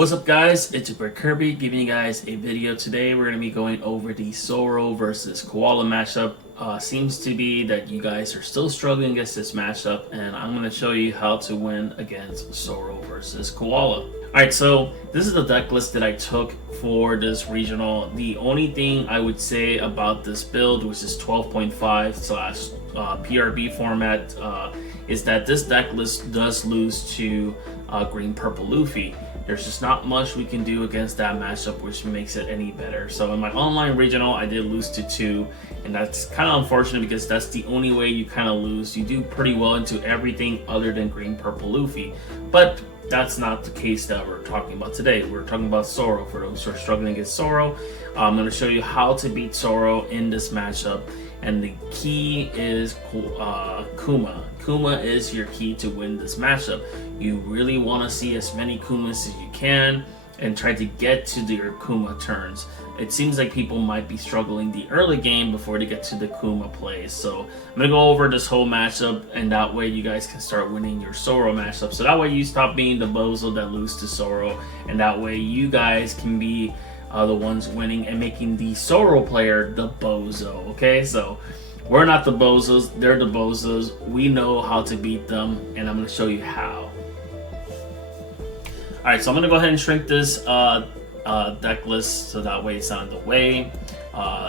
What's up guys, it's your boy Kirby giving you guys a video. Today we're going to be going over the Zoro versus Koala matchup. Seems to be that you guys are still struggling against this matchup, and I'm going to show you how to win against Zoro versus Koala. Alright, so this is the deck list that I took for this regional. The only thing I would say about this build, which is 12.5 slash PRB format, is that this deck list does lose to green purple Luffy. There's just not much we can do against that matchup, which makes it any better. So in my online regional, I did lose to 2, and that's kind of unfortunate because that's the only way you kind of lose. You do pretty well into everything other than green purple Luffy, but that's not the case that we're talking about today. We're talking about Zoro. For those who are struggling against Zoro, I'm going to show you how to beat Zoro in this matchup, and the key is Kuma. Kuma is your key to win this matchup. You really want to see as many Kumas as you can and try to get to your Kuma turns. It seems like people might be struggling the early game before they get to the Kuma plays. So I'm going to go over this whole matchup, and that way you guys can start winning your Zoro matchup. So that way you stop being the bozo that lose to Zoro, and that way you guys can be the ones winning and making the Zoro player the bozo. Okay, so we're not the bozos, they're the bozos. We know how to beat them, and I'm going to show you how. Alright, so I'm going to go ahead and shrink this deck list so that way it's not in the way.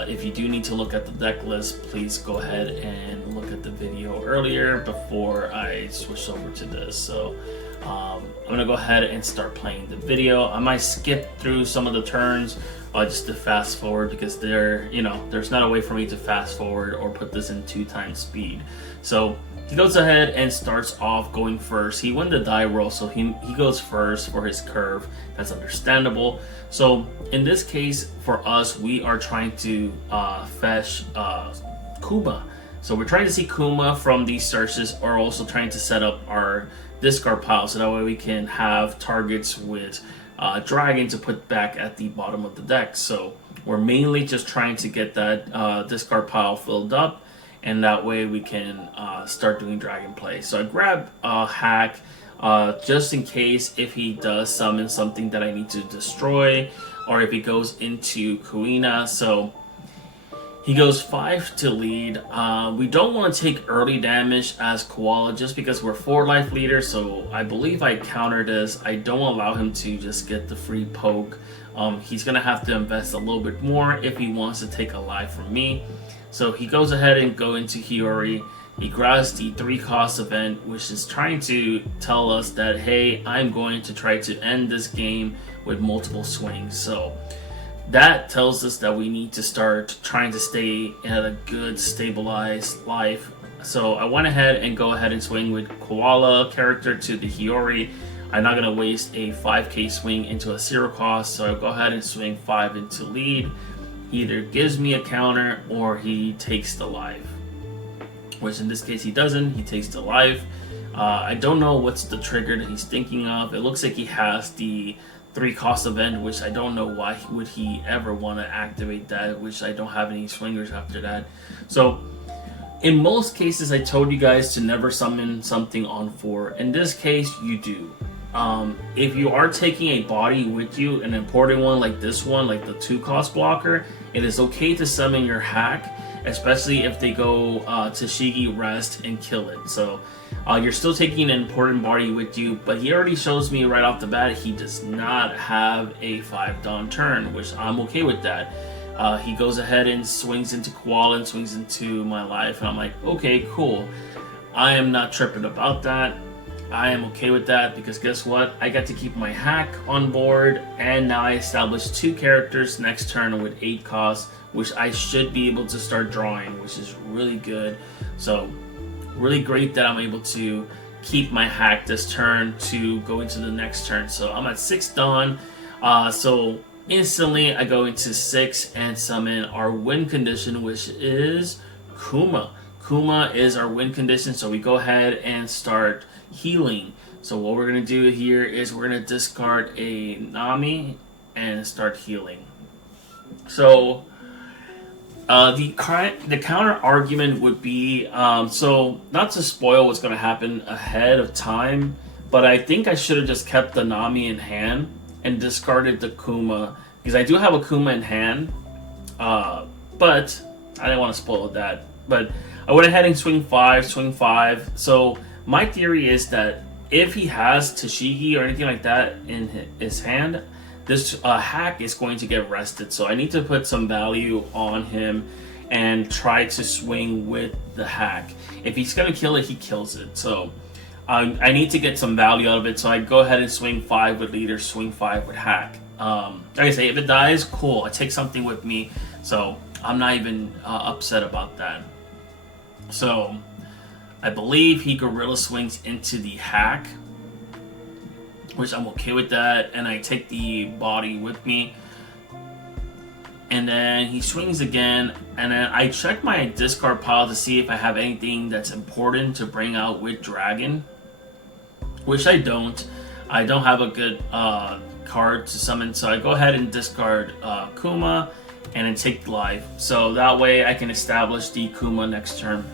If you do need to look at the deck list, please go ahead and look at the video earlier before I switch over to this. So I'm going to go ahead and start playing the video. I might skip through some of the turns just to fast forward, because there's not a way for me to fast forward or put this in 2x speed. So he goes ahead and starts off going first. He won the die roll, so he goes first for his curve. That's understandable. So in this case, for us, we are trying to fetch Kuma. So we're trying to see Kuma from these searches, or also trying to set up our discard pile, so that way we can have targets with Dragon to put back at the bottom of the deck. So we're mainly just trying to get that discard pile filled up, and that way we can start doing Dragon play. So I grab Hack just in case if he does summon something that I need to destroy, or if he goes into Koala. So he goes 5 to lead. We don't want to take early damage as Koala just because we're 4 life leaders, so I believe I counter this. I don't allow him to just get the free poke. He's going to have to invest a little bit more if he wants to take a life from me. So he goes ahead and go into Hiyori. He grabs the 3-cost event, which is trying to tell us that, hey, I'm going to try to end this game with multiple swings. So that tells us that we need to start trying to stay at a good stabilized life. So I went ahead and go ahead and swing with Koala character to the Hiyori. I'm not going to waste a 5k swing into a 0 cost, so I'll go ahead and swing 5 into lead. He either gives me a counter or he takes the life, which in this case he doesn't. He takes the life. I don't know what's the trigger that he's thinking of. It looks like he has the 3-cost event, which I don't know why would he ever want to activate that, which I don't have any swingers after that. So in most cases, I told you guys to never summon something on 4. In this case, you do. If you are taking a body with you, an important one like this one, like the 2-cost blocker, it is okay to summon your Hack, especially if they go to Shigi rest and kill it. So you're still taking an important body with you, but he already shows me right off the bat he does not have a 5 Dawn turn, which I'm okay with that. He goes ahead and swings into Koala and swings into my life, and I'm like, okay, cool. I am not tripping about that. I am okay with that, because guess what? I got to keep my Hack on board, and now I established 2 characters next turn with 8 costs, which I should be able to start drawing, which is really good. So really great that I'm able to keep my Hack this turn to go into the next turn. So I'm at 6 Dawn. So instantly I go into 6 and summon our win condition, which is Kuma. Kuma is our win condition, so we go ahead and start healing. So what we're going to do here is we're going to discard a Nami and start healing. So the counter argument would be, so not to spoil what's going to happen ahead of time, but I think I should have just kept the Nami in hand and discarded the Kuma because I do have a Kuma in hand, but I didn't want to spoil that. But I went ahead and swing 5. So my theory is that if he has Tashigi or anything like that in his hand, this hack is going to get rested. So I need to put some value on him and try to swing with the hack. If he's gonna kill it, he kills it. So I need to get some value out of it. So I go ahead and swing 5 with leader, swing 5 with hack. Like I say, if it dies, cool. I take something with me. So I'm not even upset about that. So I believe he gorilla swings into the hack, which I'm okay with that, and I take the body with me. And then he swings again, and then I check my discard pile to see if I have anything that's important to bring out with Dragon, which I don't. I don't have a good card to summon, so I go ahead and discard Kuma and then take life. So that way I can establish the Kuma next turn.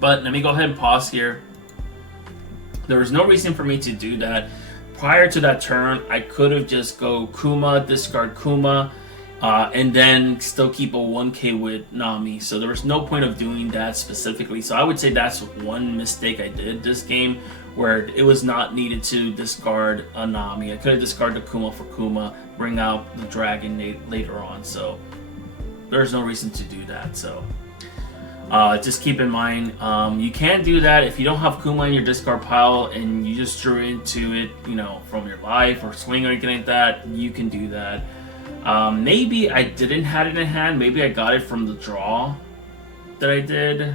But let me go ahead and pause here. There was no reason for me to do that. Prior to that turn, I could have just go Kuma, discard Kuma, and then still keep a 1k with Nami. So there was no point of doing that specifically. So I would say that's one mistake I did this game, where it was not needed to discard a Nami. I could have discarded Kuma for Kuma, bring out the Dragon later on. So there's no reason to do that. So just keep in mind, you can do that if you don't have Kuma in your discard pile and you just drew into it, you know, from your life or swing or anything like that. You can do that. Maybe I didn't have it in hand. Maybe I got it from the draw that I did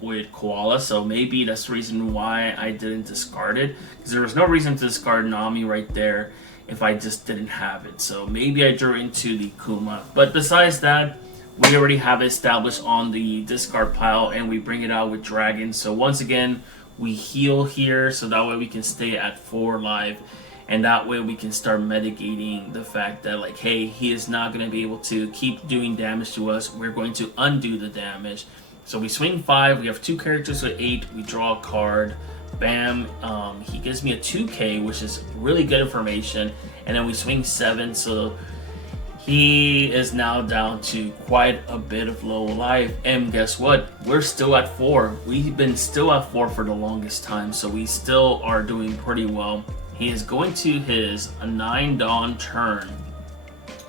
with Koala. So maybe that's the reason why I didn't discard it, because there was no reason to discard Nami right there if I just didn't have it. So maybe I drew into the Kuma. But besides that, we already have it established on the discard pile, and we bring it out with Dragon. So once again, we heal here, so that way we can stay at 4 life, and that way we can start mitigating the fact that, like, hey, he is not going to be able to keep doing damage to us. We're going to undo the damage. So we swing 5, we have 2 characters with 8, we draw a card, bam, he gives me a 2k, which is really good information, and then we swing 7, so he is now down to quite a bit of low life. And guess what? We're still at 4. We've been still at 4 for the longest time, so we still are doing pretty well. He is going to his 9 Dawn turn,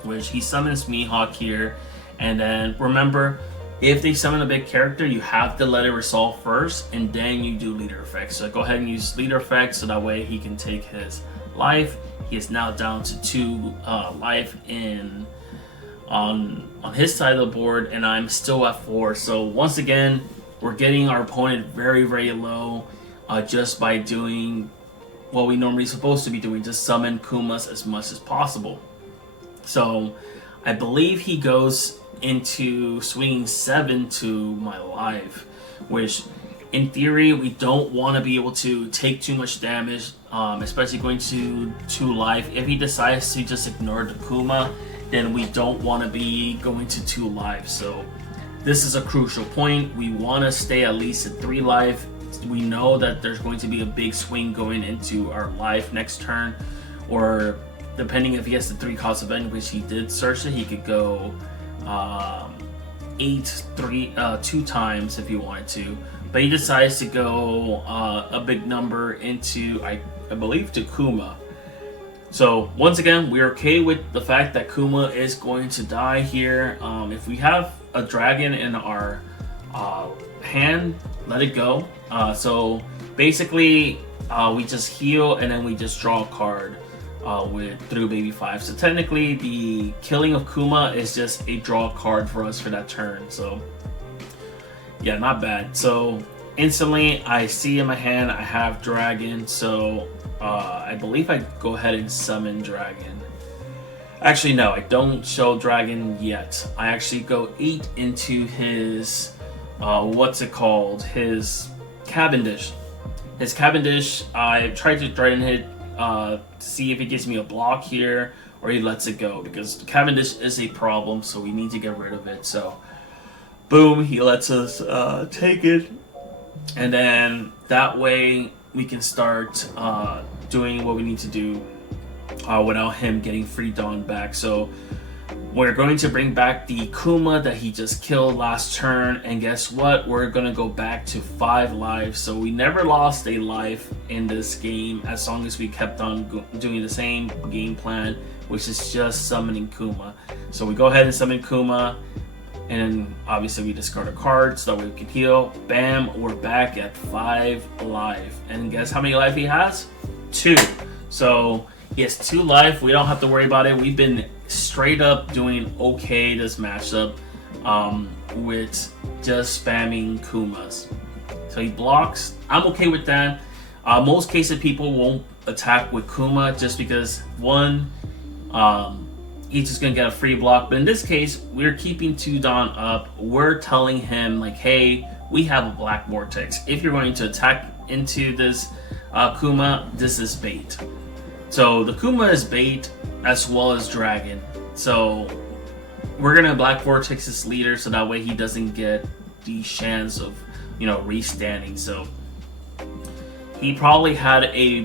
which he summons Mihawk here. And then remember, if they summon a big character, you have to let it resolve first, and then you do leader effects. So go ahead and use leader effects, so that way he can take his life. He is now down to 2 life on his side of the board, and I'm still at 4. So once again, we're getting our opponent very, very low just by doing what we normally supposed to be doing, just summon Kumas as much as possible. So I believe he goes into swinging 7 to my life, which in theory we don't want to be able to take too much damage, especially going to 2 life. If he decides to just ignore the Kuma, then we don't want to be going to 2 life. So this is a crucial point. We want to stay at least at 3 life. We know that there's going to be a big swing going into our life next turn, or depending if he has the 3 cost event, which he did search it, he could go 2 times if he wanted to. But he decides to go a big number into, I believe, to Kuma. So once again, we're okay with the fact that Kuma is going to die here. If we have a dragon in our hand, let it go. So basically, we just heal and then we just draw a card through Baby 5. So technically, the killing of Kuma is just a draw card for us for that turn. So yeah, not bad. So instantly, I see in my hand I have Dragon. So I believe I go ahead and summon Dragon. Actually, no, I don't show Dragon yet. I actually go 8 into his his Cavendish. His Cavendish, I tried to try and hit to see if he gives me a block here or he lets it go, because Cavendish is a problem, so we need to get rid of it. So boom, he lets us take it, and then that way we can start doing what we need to do without him getting free Dawn back. So we're going to bring back the Kuma that he just killed last turn, and guess what? We're gonna go back to 5 lives. So we never lost a life in this game as long as we kept on doing the same game plan, which is just summoning Kuma. So we go ahead and summon Kuma, and obviously we discard a card so that way we can heal. Bam, we're back at 5 life. And guess how many life he has? 2. So he has 2 life. We don't have to worry about it. We've been straight up doing okay this matchup with just spamming Kumas. So he blocks. I'm okay with that. Most cases people won't attack with Kuma just because one, he's just gonna get a free block. But in this case, we're keeping 2 Dawn up. We're telling him like, hey, we have a Black Vortex. If you're going to attack into this Kuma, this is bait. So the Kuma is bait as well as Dragon. So we're gonna Black Vortex his leader so that way he doesn't get the chance of, you know, restanding. So he probably had a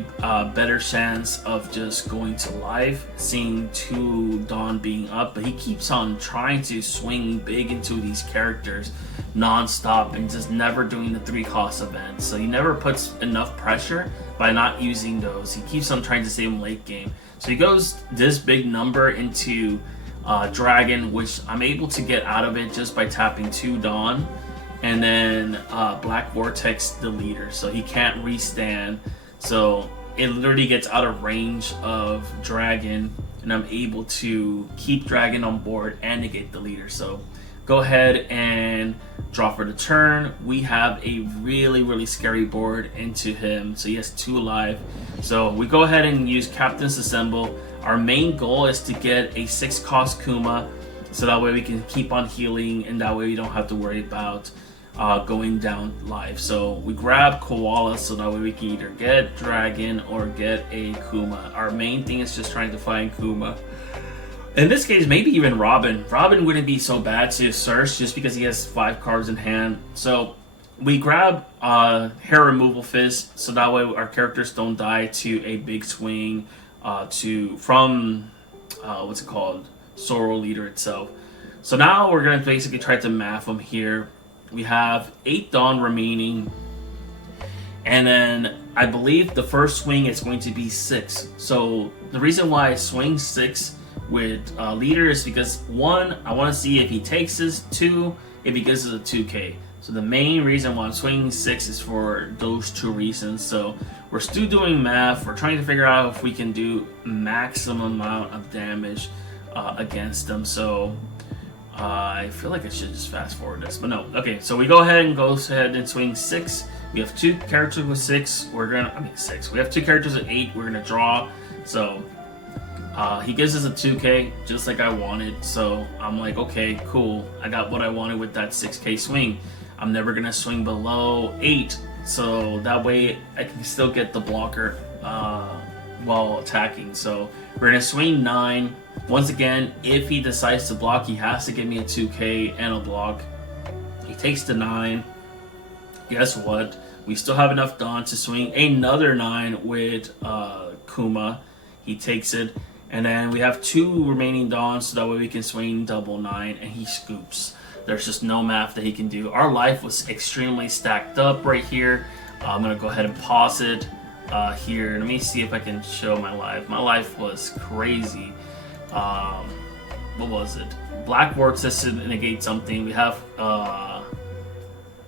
better chance of just going to live, seeing 2 Dawn being up, but he keeps on trying to swing big into these characters non-stop and just never doing the 3 cost events. So he never puts enough pressure by not using those. He keeps on trying to save him late game. So he goes this big number into Dragon, which I'm able to get out of it just by tapping 2 Dawn. And then Black Vortex the leader, so he can't restand. So it literally gets out of range of Dragon, and I'm able to keep Dragon on board and negate the leader. So go ahead and draw for the turn. We have a really scary board into him, so he has 2 alive. So we go ahead and use Captain's Assemble. Our main goal is to get a 6 cost Kuma, so that way we can keep on healing, and that way we don't have to worry about going down live. So we grab Koala so that way we can either get Dragon or get a Kuma. Our main thing is just trying to find Kuma. In this case, maybe even Robin. Robin wouldn't be so bad to search just because he has 5 cards in hand. So we grab Hair Removal Fist so that way our characters don't die to a big swing from what's it called? Zoro leader itself. So now we're gonna basically try to math them here. We have 8 Dawn remaining, and then I believe the first swing is going to be 6. So the reason why I swing 6 with leader is because 1, I want to see if he takes this, 2, if he gives us a 2k. So the main reason why I'm swinging 6 is for those 2 reasons. So we're still doing math. We're trying to figure out if we can do maximum amount of damage against them. So I feel like I should just fast forward this, but no. Okay, so we go ahead and swing 6. We have 2 characters with 6. 6. We have 2 characters at 8. We're gonna draw. So he gives us a 2k just like I wanted. So I'm like, okay, cool. I got what I wanted with that 6k swing. I'm never gonna swing below 8, so that way I can still get the blocker while attacking. So we're gonna swing 9. Once again, if he decides to block, he has to give me a 2k and a block. He takes the 9. Guess what? We still have enough Dawn to swing another 9 with Kuma. He takes it. And then we have 2 remaining Dawns, so that way we can swing double 9, and he scoops. There's just no math that he can do. Our life was extremely stacked up right here. I'm going to go ahead and pause it here. Let me see if I can show my life. My life was crazy. What was it? Black Vortex to negate something. We have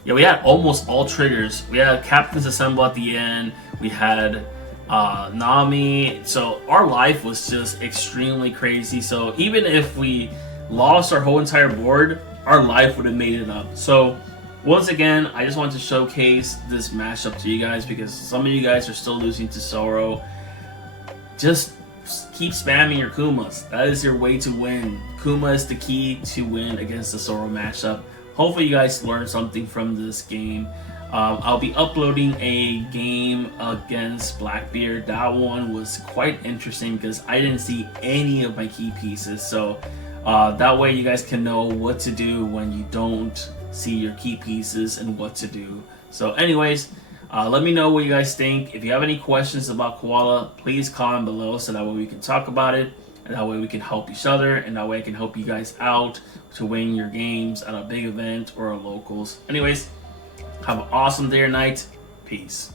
we had almost all triggers. We had Captain's Assemble at the end. We had Nami. So our life was just extremely crazy. So even if we lost our whole entire board, our life would have made it up. So once again, I just wanted to showcase this matchup to you guys because some of you guys are still losing to Zoro. Just keep spamming your Kumas. That is your way to win. Kuma is the key to win against the Zoro matchup. Hopefully you guys learned something from this game. I'll be uploading a game against Blackbeard. That one was quite interesting because I didn't see any of my key pieces. So that way you guys can know what to do when you don't see your key pieces and what to do. So anyways, Let me know what you guys think. If you have any questions about Koala, please comment below so that way we can talk about it, and that way we can help each other, and that way I can help you guys out to win your games at a big event or a locals. Anyways, have an awesome day or night. Peace.